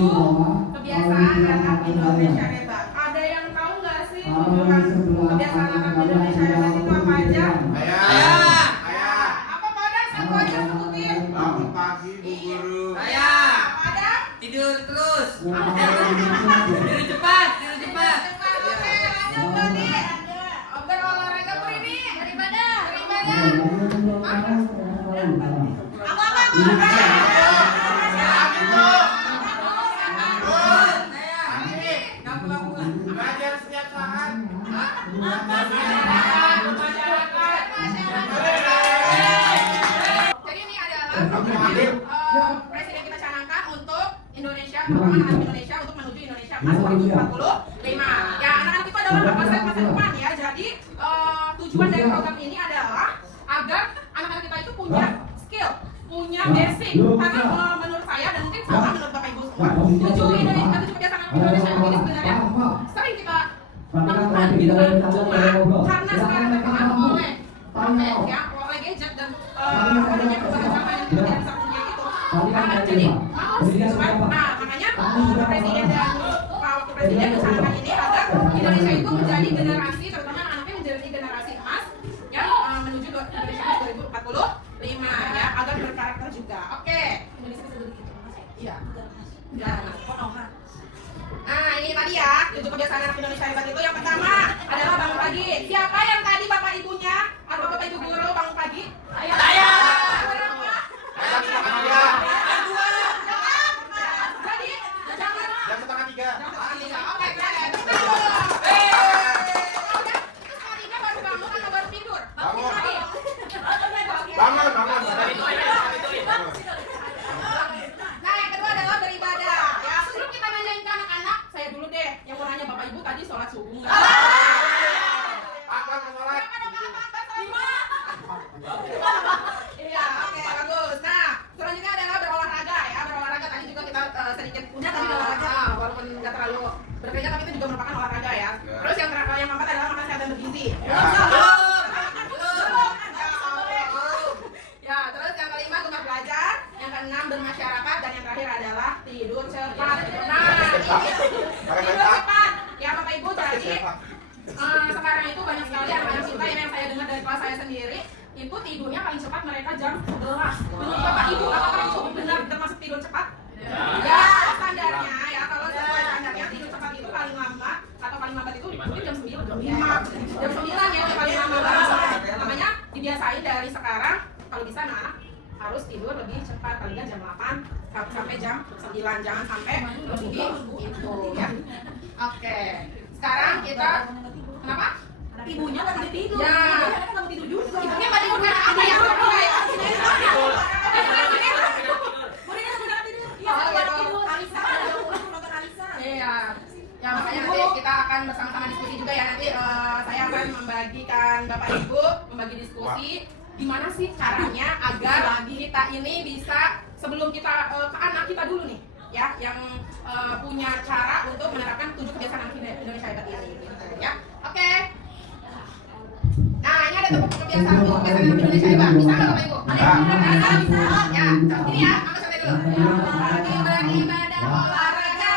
Kebiasaan anak Indonesia hebat. Ada yang tahu nggak sih kebiasaan anak Indonesia hebat itu apa aja? Ayah. Apa pada satu aja sebutin? Bangun pagi, Bu Guru. Apa ada? Tidur terus. Tidur cepat. Oke, lanjut tadi. Berolahraga ini. Beribadah. Belajar setiap saat. Jadi ini adalah presiden kita canangkan untuk Indonesia, perkembangan anak Indonesia untuk menuju Indonesia Emas 2045. Ya, anak-anak kita adalah masa depan ya. Jadi tujuan dari program ini adalah agar anak-anak kita itu punya skill, punya basic. Karena menurut saya dan mungkin sama menurut Bapak Ibu semua, tujuh kebiasaan anak Indonesia ini sebenarnya sering kita lakukan gitu kan. Cuma karena sekarang terkenal oleh gadget dan adanya perubahan zaman yang tidak bisa punya itu, jadi males gitu kan. Nah, makanya presiden dan wakil presiden mencanangkan ini agar Indonesia itu menjadi generasi, terutama anak-anaknya menjadi generasi emas yang menuju Indonesia Emas 2045 ya, agar berkarakter juga. Oke. Iya. Nah, ini tadi ya, 7 kebiasaan anak Indonesia hebat itu. Yang pertama adalah bangun pagi. Siapa yang tadi bapak ibunya atau bapak ibu guru bangun pagi? Saya. Berapa? Jadi, jangan. Jam setengah 3. Oke, keren. Setengah 3 baru bangun atau baru tidur? Bangun. Pagi. Bangun. Nah, yang kedua adalah beribadah. Ya, sebelum kita nanyain ke anak-anak, saya dulu deh yang mau nanya bapak ibu tadi sholat subuh nggak? Apa sholat? Iya, oke, bagus. Nah, selanjutnya adalah berolahraga ya. Berolahraga tadi juga kita sedikit punya tadi olahraga, walaupun nggak terlalu berkeringat tapi itu juga merupakan olahraga ya. Terus yang terakhir yang keempat adalah makan sehat dan bergizi. Ya, terus yang kelima gemar belajar, yang keenam bermasyarakat, dan yang terakhir adalah tidur cepat. Nah, ini tidur cepat. Ya, Bapak Ibu, jadi sekarang itu banyak sekali anak-anak kita ini yang saya dengar dari kelas saya sendiri, itu tidurnya paling cepat mereka jam 11. Menurut Bapak Ibu, apakah itu benar termasuk tidur cepat? Ya, standarnya ya, kalau sesuai standarnya tidur cepat itu paling lambat atau paling lambat itu mungkin jam 9, jam 9 ya, paling lambat. Namanya dibiasain dari sekarang, kalau bisa anak-anak harus tidur lebih cepat, paling nggak jam 8 sampai jam 9, jangan sampai lebih itu ya. Oke, sekarang kita kenapa? Ibunya nggak tidur. Ya, nggak tidur juga. Ibunya nggak tidur karena apa ya? Iya. Ya makanya nanti kita akan bersama-sama diskusi juga ya. Nanti saya akan membagikan Bapak Ibu membagi diskusi gimana sih caranya agar kita ini bisa sebelum kita ke anak kita dulu nih ya, yang punya cara untuk menerapkan 7 kebiasaan anak Indonesia hebat ini gitu, ya. Oke. Nah, ini ada kebiasaan anak Indonesia hebat. Bisa nggak Bapak Ibu? Bisa. Ya, ini ya, aku contoh dulu. Pagi beribadah olahraga,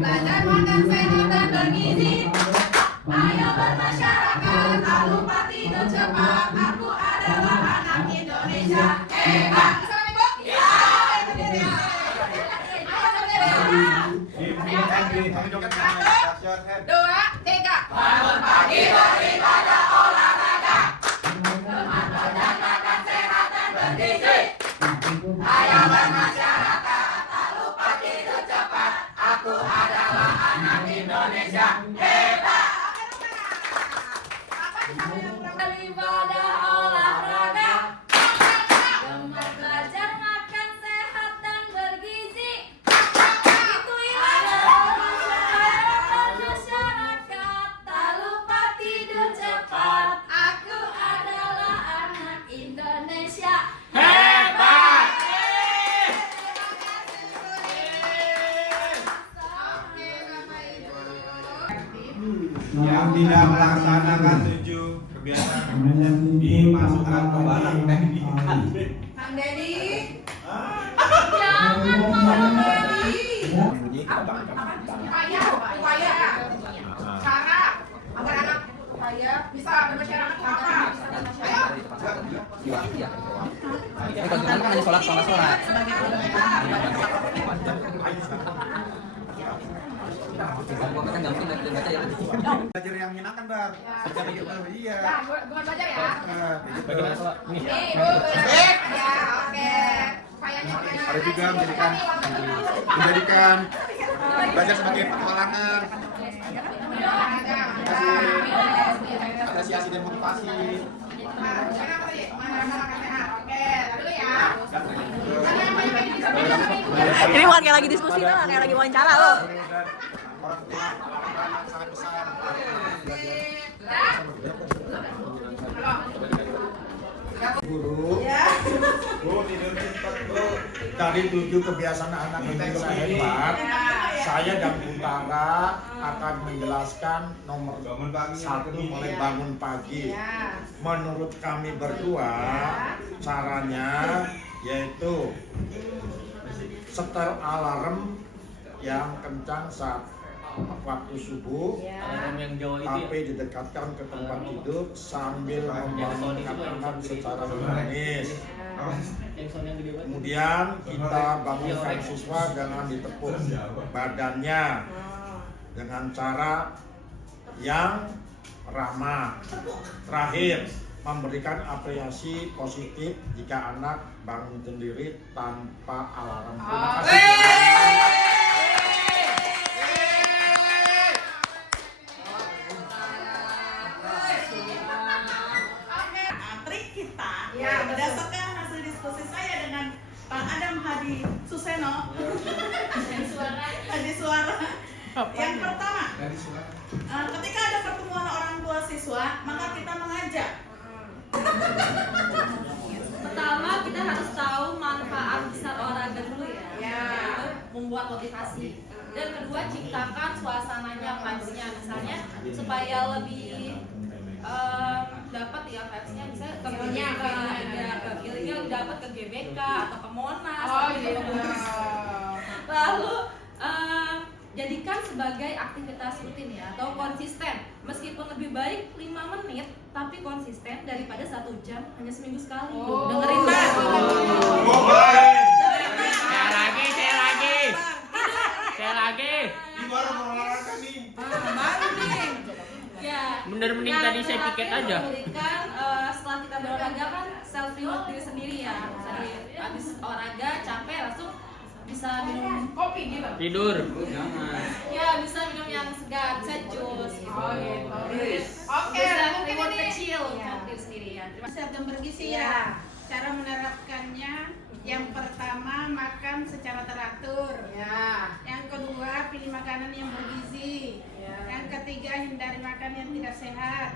belajar makan sehat dan bergizi. Ayo bermasyarakat, tak lupa tidur cepat. Aku adalah anak Indonesia hebat. Bisa Bapak Ibu? Iya. Satu, dua, tiga. Bangun pagi beribadah olahraga, bergizi. Ayo bermasyarakat, tak lupa tidur cepat. Aku adalah anak Indonesia hebat. Daripada olahraga, belajar makan sehat dan bergizi. Itu masyarakat, tak lupa tidur cepat. Aku adalah anak Indonesia hebat. Yang tidak melaksanakan 7 kebiasaan dimasukkan ke barang pendidikan. Kang Dedi. Upaya cara agar anak upaya bisa bermasyarakat itu apa? Ayo. Kan hanya sholat. Belajar yang menyenangkan, Bar. Iya. Ya, gua belajar ya. Bagaimana sholat? Nih. Nih, Bu. Ya, oke. Upayanya Ada juga menjadikan belajar sebagai petualangan, apresiasi dan motivasi. Ini bukan kayak lagi diskusi tuh, kayak lagi wawancara loh. Orang tua yang sangat besar. Guru, Bu tidur cepat Bu. Dari 7 kebiasaan anak Indonesia hebat, saya dan Utara akan menjelaskan nomor Bangun pagi. 1 mulai bangun pagi. Menurut kami berdua, caranya yaitu setel alarm yang kencang saat waktu subuh, Alarm yang Jawa itu ya. HP didekatkan ke tempat tidur sambil membangunkan anak secara mekanis. Yang sound yang gede banget. Kemudian kita bangunkan siswa dengan ditepuk badannya dengan cara yang ramah. Terakhir, memberikan apresiasi positif jika anak bangun sendiri tanpa alarm. Terima kasih. Trik kita Ya, berdasarkan hasil diskusi saya dengan Pak Adam Hadi Suseno Hadi Suara. Yang pertama, ketika ada pertemuan orang tua siswa, maka kita mengajak. Pertama, kita harus tahu manfaat besar olahraga dulu ya. Yaitu membuat motivasi. Dan kedua, ciptakan suasananya, vibes-nya. Misalnya supaya lebih dapat ya vibes-nya, bisa ke feelingnya dapat ke GBK atau ke Monas. Oh, atau ke gitu. Monas. Lalu jadikan sebagai aktivitas rutin ya, atau konsisten. Meskipun lebih baik 5 menit tapi konsisten daripada 1 jam hanya seminggu sekali. Oh. Dengerin Mas. Saya lagi. Ini baru mau olahraga nih. Ya. Mending Yang tadi saya piket terakhir aja. memberikan, setelah kita berolahraga kan self reward diri sendiri ya. Misalnya habis olahraga capek langsung bisa minum Kopi gitu. Tidur. ya bisa minum yang segar, bisa jus gitu. Oh, gitu. Oke, Bisa mungkin reward ini kecil untuk diri sendiri ya. Sehat dan bergizi ya. Cara menerapkannya, yang pertama makan secara teratur. Ya. Yang kedua pilih makanan yang bergizi. Ya. Yang ketiga hindari makan yang tidak sehat.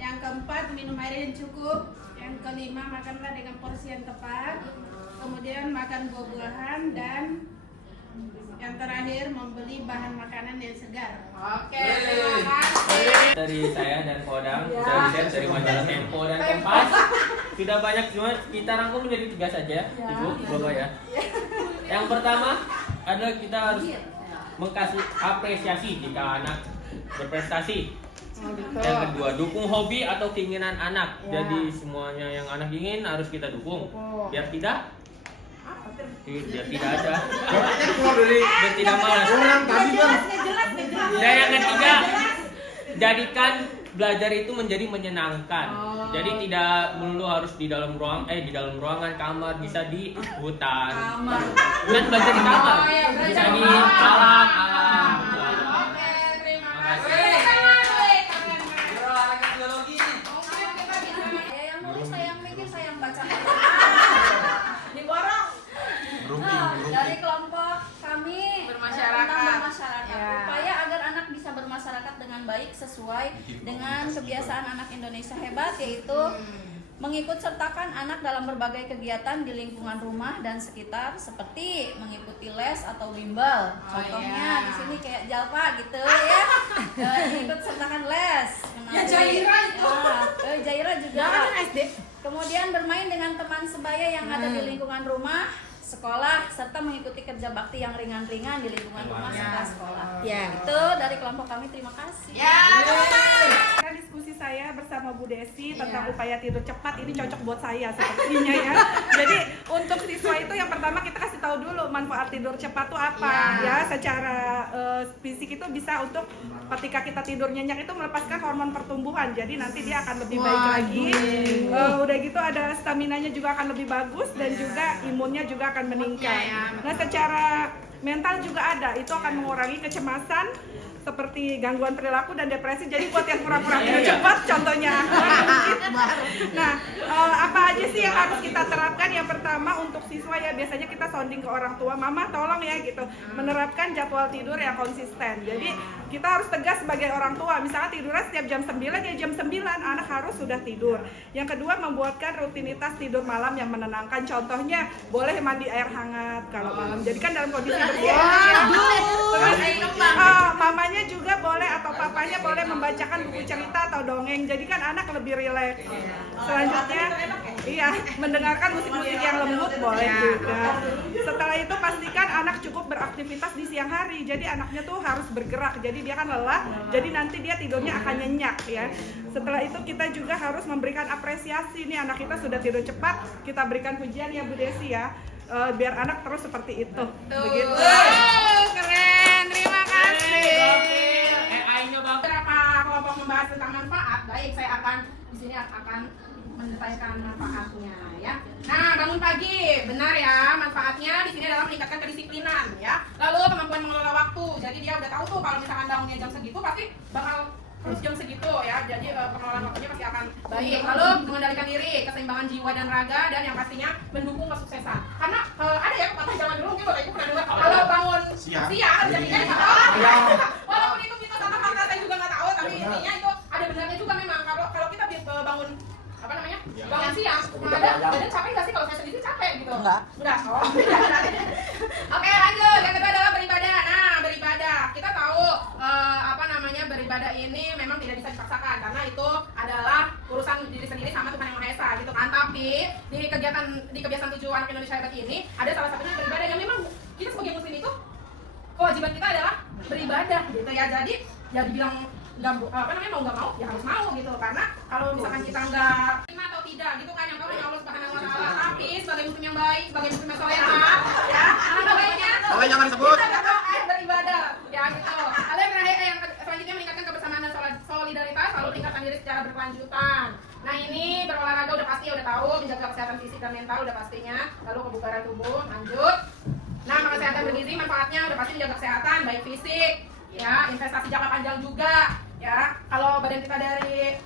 Yang keempat minum air yang cukup. Yang kelima makanlah dengan porsi yang tepat. Kemudian makan buah-buahan dan yang terakhir membeli bahan makanan yang segar. Oke, terima kasih. Dari saya dan Kodam sudah di-share dari majalah Tempo dan Kompas. Sudah banyak, cuma kita rangkum menjadi 3 saja, Ibu, Bapak ya. Yang pertama adalah kita harus mengkasih apresiasi jika anak berprestasi. Yang kedua, dukung hobi atau keinginan anak. Jadi semuanya yang anak ingin harus kita dukung. Biar tidak ada. Bapaknya keluar dari Biar tidak malas. orang tadi, Bang. Dan yang ketiga, jadikan belajar itu menjadi menyenangkan. Jadi tidak melulu harus di dalam ruangan kamar, bisa di hutan. Dan belajar di kamar. Bisa di alam. Oke, terima kasih. Yang nulis saya yang mikir, saya yang baca. Diborong. Dari kelompok kami Bermasyarakat. tentang bermasyarakat. Ya. Upaya agar anak bisa bermasyarakat dengan baik sesuai dengan kebiasaan anak Indonesia hebat, yaitu mengikut sertakan anak dalam berbagai kegiatan di lingkungan rumah dan sekitar, seperti mengikuti les atau bimbel. Contohnya di sini kayak Jalpa gitu ya. Ikut sertakan les. Ya, Jaira itu. Jaira juga. SD. Kemudian bermain dengan teman sebaya yang ada di lingkungan rumah, sekolah, serta mengikuti kerja bakti yang ringan-ringan di lingkungan rumah serta sekolah. Ya. Itu dari kelompok kami, terima kasih. Ya, Kan diskusi saya bersama Bu Desi tentang upaya tidur cepat ini cocok buat saya sepertinya ya. Jadi untuk siswa itu yang pertama kita kasih tahu dulu manfaat tidur cepat itu apa ya. Secara fisik itu bisa untuk ketika kita tidur nyenyak itu melepaskan hormon pertumbuhan. Jadi nanti dia akan lebih baik lagi. Udah gitu ada staminanya juga akan lebih bagus dan juga imunnya juga akan meningkat. Nah secara mental juga ada, itu akan mengurangi kecemasan seperti gangguan perilaku dan depresi. Jadi buat yang pura-pura tidur cepat contohnya. Nah, apa aja sih yang harus kita terapkan? Yang pertama untuk siswa ya biasanya kita sounding ke orang tua, mama tolong ya gitu, menerapkan jadwal tidur yang konsisten. Jadi kita harus tegas sebagai orang tua, misalnya tidurnya setiap jam 9 ya jam 9 anak harus sudah tidur. Yang kedua membuatkan rutinitas tidur malam yang menenangkan. Contohnya boleh mandi air hangat kalau malam. Jadi kan dalam kondisi bersiap. Terus mamanya juga boleh atau papanya boleh membacakan buku cerita atau dongeng. Jadi kan anak lebih rileks. Selanjutnya iya, mendengarkan musik-musik yang lembut boleh juga. Setelah itu pastikan anak cukup beraktivitas di siang hari. Jadi anaknya tuh harus bergerak. Jadi dia kan lelah, jadi nanti dia tidurnya akan nyenyak ya. Setelah itu kita juga harus memberikan apresiasi nih, anak kita sudah tidur cepat, kita berikan pujian ya Bu Desi ya. Biar anak terus seperti itu. Begitu. Keren, terima kasih. AI-nya bang. Beberapa kelompok membahas tentang manfaat. Baik, saya akan di sini akan menyampaikan manfaatnya ya. Nah, bangun pagi, benar ya, manfaatnya di sini adalah meningkatkan kedisiplinan ya. Lalu kemampuan mengelola waktu. Jadi dia udah tahu tuh kalau misalkan bangunnya jam segitu pasti bakal terus jam segitu ya. Jadi pengelolaan waktunya pasti akan baik. Lalu mengendalikan diri, keseimbangan jiwa dan raga, dan yang pastinya mendukung kesuksesan. Karena ada ya pepatah zaman dulu mungkin Bapak Ibu pernah dengar, kalau bangun siang jadinya nggak tahu. Walaupun itu mitos atau fakta saya juga nggak tahu, tapi intinya itu ada benarnya juga memang. Kalau kita bangun bangun siang, badan capek nggak sih? Kalau saya sendiri capek gitu. Enggak. Oh. Oke, lanjut. Yang kedua adalah beribadah. Nah, beribadah. Kita tahu beribadah ini memang tidak bisa dipaksakan karena itu adalah urusan diri sendiri sama Tuhan Yang Maha Esa gitu kan. Tapi di kebiasaan 7 anak Indonesia hebat ini ada salah satunya beribadah yang memang kita sebagai muslim itu kewajiban kita adalah beribadah gitu ya. Jadi ya dibilang mau nggak mau ya harus mau gitu, karena kalau misalkan kita nggak terima atau tidak gitu kan yang tahu hanya Allah Subhanahu Wa Taala. Tapi sebagai muslim yang baik, sebagai muslim yang solehah ya, alangkah baiknya Boleh jangan disebut. kita berdoa beribadah ya gitu. Lalu yang terakhir yang selanjutnya meningkatkan kebersamaan dan solidaritas, lalu meningkatkan diri secara berkelanjutan. Nah ini berolahraga udah pasti, udah tahu, menjaga kesehatan fisik dan mental udah pastinya, lalu kebugaran tubuh. Lanjut. Nah kesehatan bergizi manfaatnya udah pasti menjaga kesehatan baik fisik ya, investasi jangka panjang juga ya. Kalau badan kita dari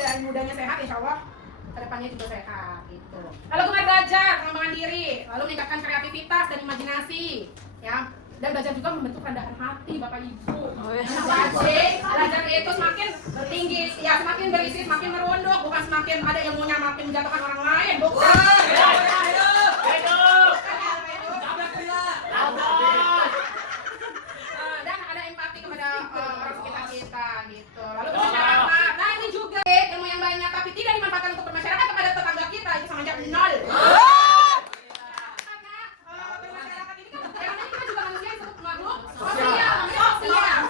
dari mudanya sehat, insya Allah kedepannya juga sehat gitu. Lalu tukar belajar, pengembangan diri, lalu meningkatkan kreativitas dan imajinasi ya, dan belajar juga membentuk rendahan hati Bapak Ibu. Wajib belajar itu semakin tinggi ya, semakin berisi, semakin merunduk, bukan semakin ada ilmunya makin menjatuhkan orang lain, bukan. Dan ada empati kepada orang sekitar kita gitu. Lalu bermasyarakat. Nah ini juga ilmu yang banyak tapi tidak dimanfaatkan untuk bermasyarakat kepada tetangga kita, itu sama aja nol. Karena bermasyarakat ini kan emangnya kita juga manusia yang makhluk sosial, namanya sosial.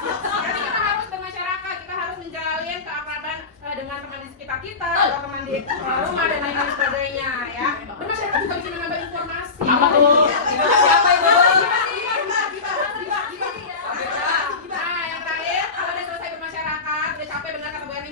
Jadi kita harus bermasyarakat, kita harus menjalin keakraban dengan teman di sekitar kita, atau teman di rumah dan lain sebagainya ya. Bermasyarakat juga bisa menambah informasi. Apa tuh? Siapa itu? Nah, yang terakhir, kalau udah selesai bermasyarakat, udah capek benar kata Bu Erni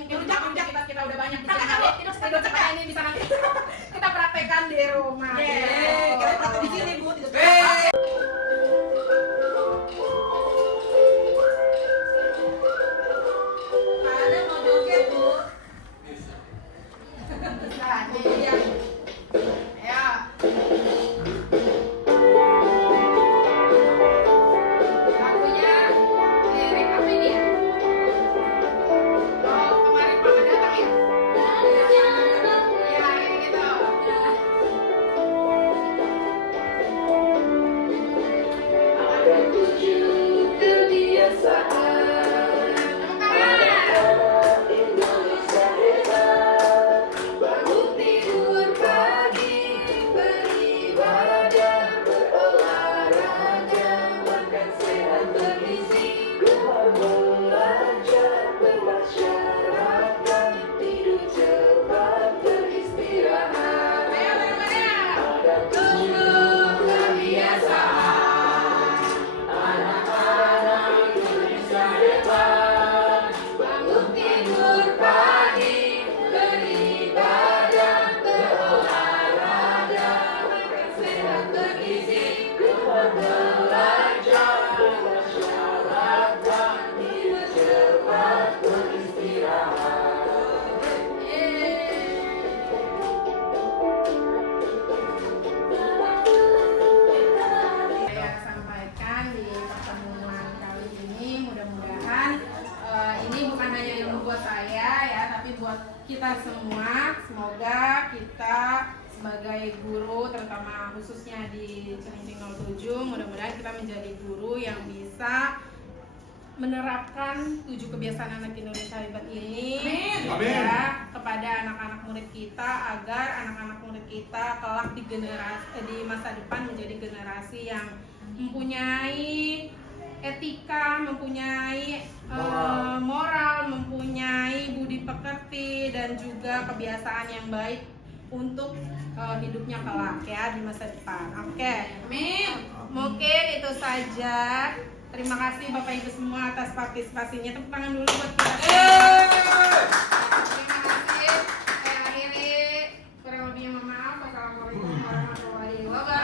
anak-anak, semoga kita sebagai guru, terutama khususnya di Cilincing 07, mudah-mudahan kita menjadi guru yang bisa menerapkan 7 kebiasaan anak Indonesia hebat ini ya kepada anak-anak murid kita, agar anak-anak murid kita kelak di masa depan menjadi generasi yang mempunyai etika, mempunyai moral, mempunyai budi pekerti, dan juga kebiasaan yang baik untuk hidupnya kelak ya di masa depan. Oke, mungkin itu saja. Terima kasih Bapak Ibu semua atas partisipasinya. Tepuk tangan dulu buat kita. Terima kasih. Saya akhiri, kurang lebihnya mohon maaf. Wassalamualaikum warahmatullahi wabarakatuh.